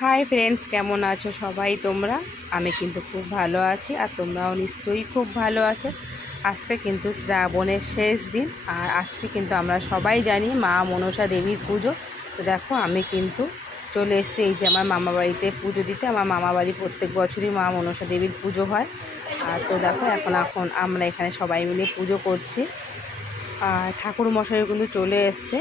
Hi friends, কেমন আছো সবাই তোমরা? আমি কিন্তু খুব ভালো আছি, আর তোমরাও নিশ্চয়ই খুব ভালো আছো। আজকে কিন্তু শ্রাবণের শেষ দিন, আর আজকে কিন্তু আমরা সবাই জানি মা মনসা দেবীর পুজো। তো দেখো, আমি কিন্তু চলে এসেছি এই যে আমার মামাবাড়িতে পুজো দিতে। আমার মামাবাড়ি প্রত্যেক বছরই মা মনসা দেবীর পুজো হয়। আর তো দেখো, এখন আমরা এখানে সবাই মিলে পুজো করছি। আর ঠাকুর মশাই কিন্তু চলে এসছে।